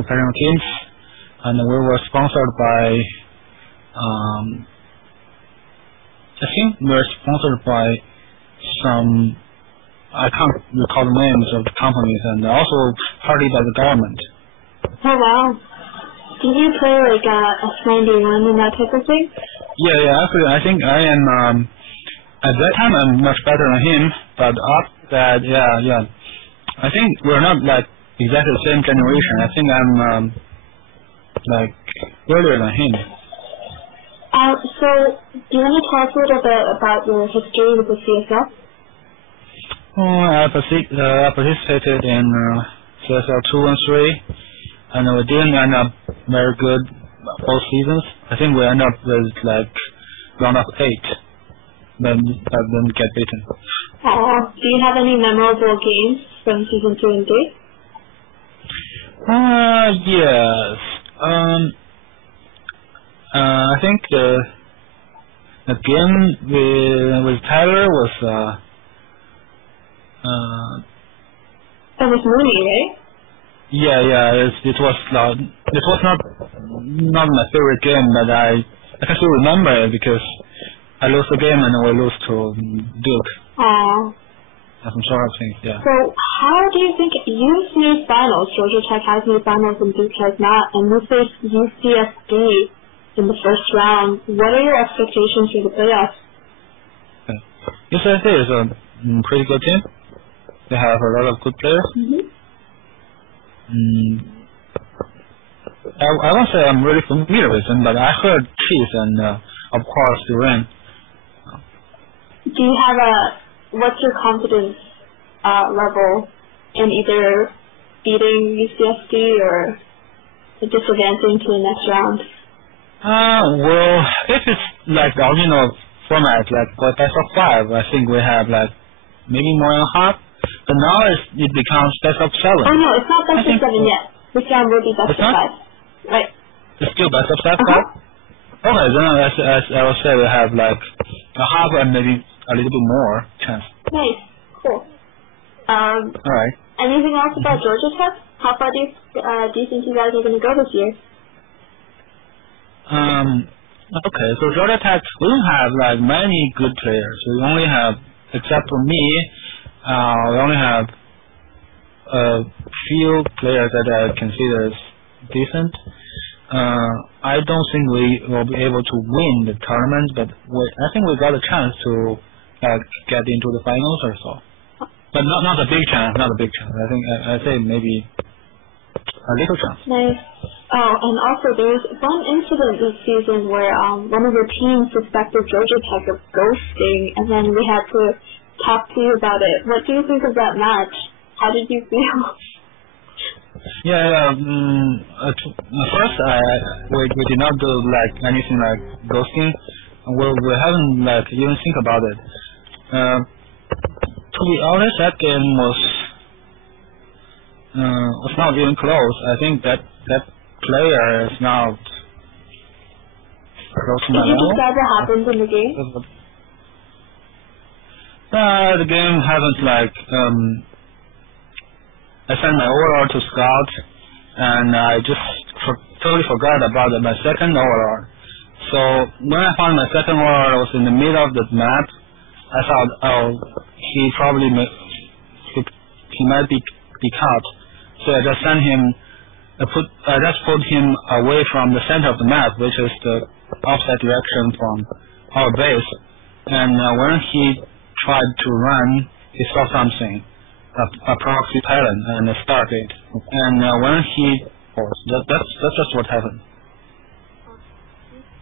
professional teams, and we were sponsored by. I think we're sponsored by some. I can't recall the names of the companies, and also partly by the government. Oh wow! Did you play like S91 and that type of thing? Yeah. Actually, I think I am. At that time, I'm much better than him, but after that, yeah. I think we're not like exactly the same generation. I think I'm like earlier than him. So, do you want to talk a little bit about your history with the CSL? I participated in CSL 2 and 3, and we didn't end up very good both seasons. I think we ended up with like round of 8. Then get beaten. Do you have any memorable games from season 2 and 3? Yes. I think the game with Tyler was that was Mooney, right? Yeah. It was not my favorite game, but I can still remember it because I lose the game and we lose to Duke. Some sort of thing, yeah. So how do you think you've made finals? Georgia Tech has made finals and Duke has not, and you faced UCSD in the first round. What are your expectations for the playoffs? UCSD is a pretty good team. They have a lot of good players. I won't say I'm really familiar with them, but I heard Chief and of course Duran. Do you have what's your confidence level in either beating UCSD or just advancing to the next round? Well, if it's like the original format, like best of 5, I think we have like maybe more than half. But now it becomes best of 7. Oh no, it's not best of 7 yet. This round will be best of 5. Right. It's still best of 5? Okay, then as I will say, we have like a half and maybe a little bit more chance. Nice. Cool. Alright. Anything else about Georgia Tech? How far do you think you guys are going to go this year? Okay, so Georgia Tech, we don't have like many good players. We only have, except for me, we only have a few players that I consider as decent. I don't think we will be able to win the tournament, but I think we got a chance to get into the finals or so. But not a big chance, I think I say maybe a little chance. Nice. Oh, and also there was one incident this season where one of your teams suspected Georgia Tech of ghosting, and then we had to talk to you about it. What do you think of that match? How did you feel? Yeah. First, we did not do like anything like ghosting. We haven't like even think about it. To be honest, that game was not even close. I think that player is not close to my level. Did you describe what happened in the game? The game hasn't like I sent my overall to Scout, and I just totally forgot about my second overall. So when I found my second overall, I was in the middle of the map. I thought, he might be cut. So I just sent him. I just put him away from the center of the map, which is the opposite direction from our base. And when he tried to run, he saw something. A proxy pattern and a Stargate, and when that's just what happened.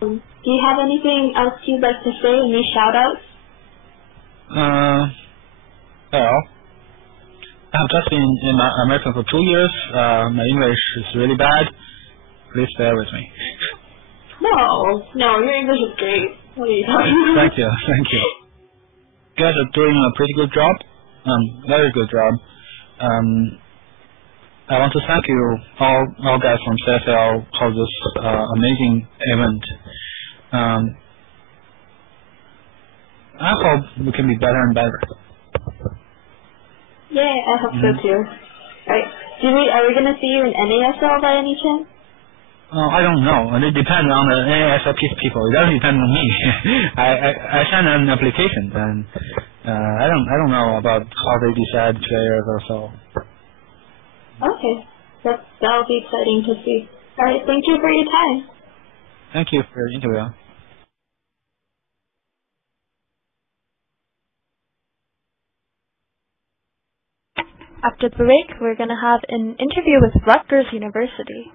Do you have anything else you'd like to say? Any shout outs? Well, I've just been in America for 2 years. My English is really bad. Please bear with me. No, your English is great. What are you talking about? Thank you. You guys are doing a pretty good job. Very good job. I want to thank you all guys from CSL for this amazing event. I hope we can be better and better. Yeah, I hope so too. Right. Are we gonna see you in NASL by any chance? I don't know. It depends on the NASL people. It doesn't depend on me. I send an application, and I don't know about how they decide players or so. Okay, that'll be exciting to see. All right, thank you for your time. Thank you for your interview. After the break, we're going to have an interview with Rutgers University.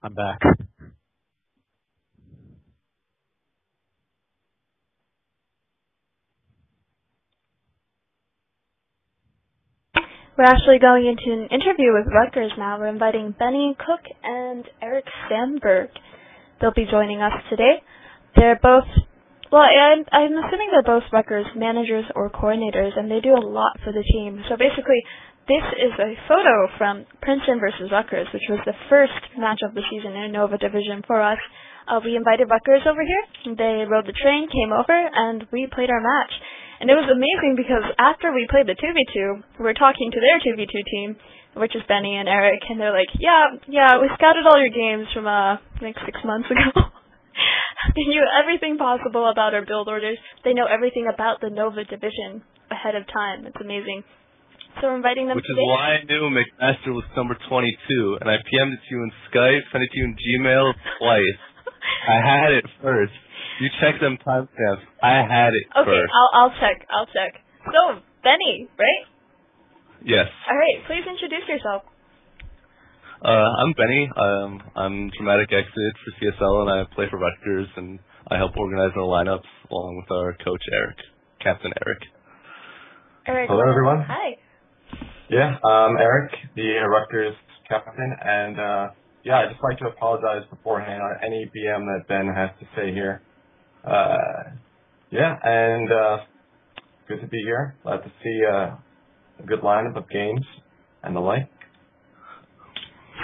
I'm back. We're actually going into an interview with Rutgers now. We're inviting Benny Cook and Eric Sandberg. They'll be joining us today. They're both, well, I'm assuming they're both Rutgers managers or coordinators, and they do a lot for the team. So basically, this is a photo from Princeton versus Rutgers, which was the first match of the season in Nova Division for us. We invited Rutgers over here. They rode the train, came over, and we played our match. And it was amazing because after we played the 2v2, we were talking to their 2v2 team, which is Benny and Eric, and they're like, yeah, we scouted all your games from like 6 months ago. They knew everything possible about our build orders. They know everything about the Nova Division ahead of time. It's amazing. So we're inviting them today. Which is why I knew McMaster was number 22, and I PM'd it to you in Skype, sent it to you in Gmail twice. I had it first. You check them timestamps. I had it first. Okay, I'll check. So, Benny, right? Yes. All right, please introduce yourself. I'm Benny. I'm dramatic exit for CSL, and I play for Rutgers, and I help organize our lineups along with our coach Eric, Captain Eric. Eric. Hello, everyone. Hi. Yeah, Eric, the Rutgers captain, and I'd just like to apologize beforehand on any BM that Ben has to say here. Good to be here. Glad to see a good lineup of games and the like.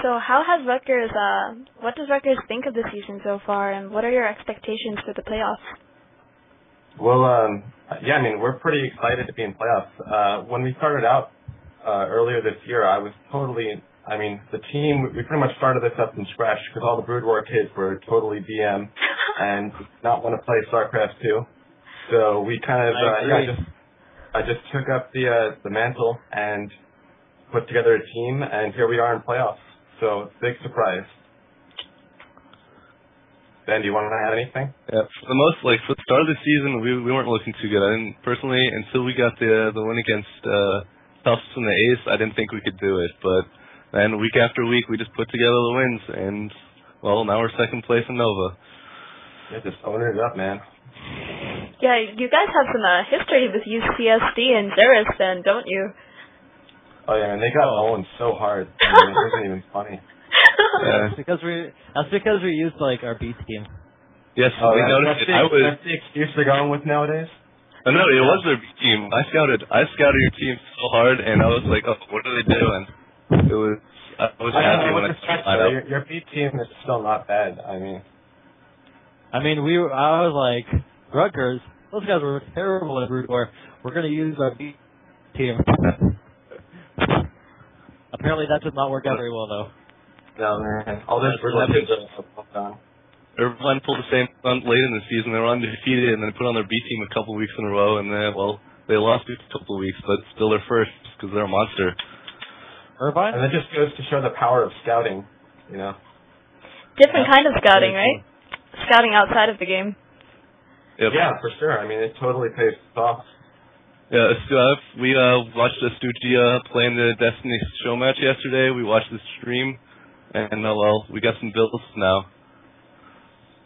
So how has Rutgers, what does Rutgers think of the season so far, and what are your expectations for the playoffs? Well, we're pretty excited to be in playoffs. When we started out earlier this year, the team, we pretty much started this up from scratch because all the Broodwar kids were totally BM and not want to play StarCraft 2. So we kind of, I just took up the mantle and put together a team, and here we are in playoffs. So big surprise. Ben, do you want to add anything? Yeah, for the start of the season, we weren't looking too good. I didn't personally, until we got the win against Tufts and the Ace, I didn't think we could do it. But then week after week, we just put together the wins, and well, now we're second place in Nova. Yeah, just owning it up, man. Yeah, you guys have some history with UCSD and Xeris then, don't you? Oh yeah, and they got owned so hard. It wasn't even funny. That's because we used like our B team. Yes, we noticed it. That's the excuse they're going with nowadays. No, it was their B team. I scouted your team so hard, and I was like, oh, what are they doing? I was happy when I saw it. Your B team is still not bad. I was like, Rutgers, those guys were terrible at Broodwar. We're gonna use our B team. Apparently that did not work out very well though. No, man. All this Broodwar kids are done. Irvine pulled the same stunt late in the season. They were undefeated, and then put on their B team a couple weeks in a row, and then, they lost it a couple of weeks, but still they're first because they're a monster. Irvine? And that just goes to show the power of scouting, you know. Different kind of scouting, right? Scouting outside of the game. Yep. Yeah, for sure. It totally pays off. Yeah, we watched Astugia playing the Destiny show match yesterday. We watched the stream, and we got some builds now.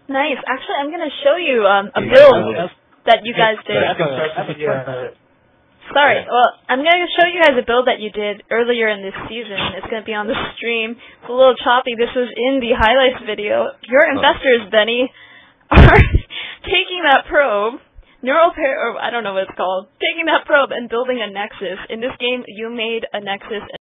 Nice. Actually, I'm going to show you a build that you guys did. Sorry. Well, I'm going to show you guys a build that you did earlier in this season. It's going to be on the stream. It's a little choppy. This was in the highlights video. Your investors, Benny, are taking that probe, or I don't know what it's called, taking that probe and building a nexus. In this game, you made a nexus